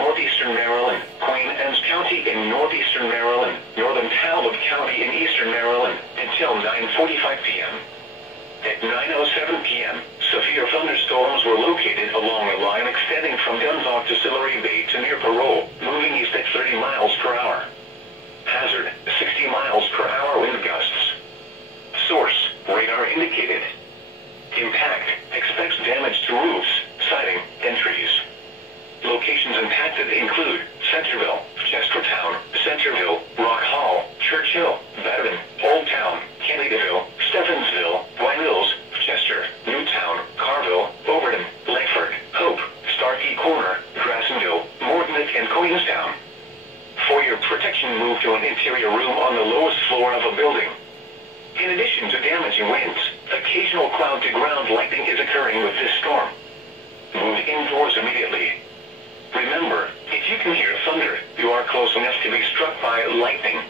northeastern Maryland, Queen Anne's County in northeastern Maryland, northern Talbot County in eastern Maryland, until 9:45 p.m. At 9:07 p.m., severe thunderstorms were located along a line extending from Gunzock to Sillery Bay to near Parole, moving east at 30 miles per hour. Hazard, 60 miles per hour wind gusts. Source, radar indicated. Impact, expects damage to roofs, siding, and trees. Locations impacted include Centerville, Chestertown, Centerville, Rock Hall, Churchill, Bedford, Old Town, Kennedyville, Steffensville, White Mills, Chester, Newtown, Carville, Overton, Langford, Hope, Starkey Corner, Grassendale, Mortonic, and Queenstown. For your protection, move to an interior room on the lowest floor of a building. In addition to damaging winds, occasional cloud-to-ground lightning is occurring with this storm. Move indoors immediately. Remember, if you can hear thunder, you are close enough to be struck by lightning.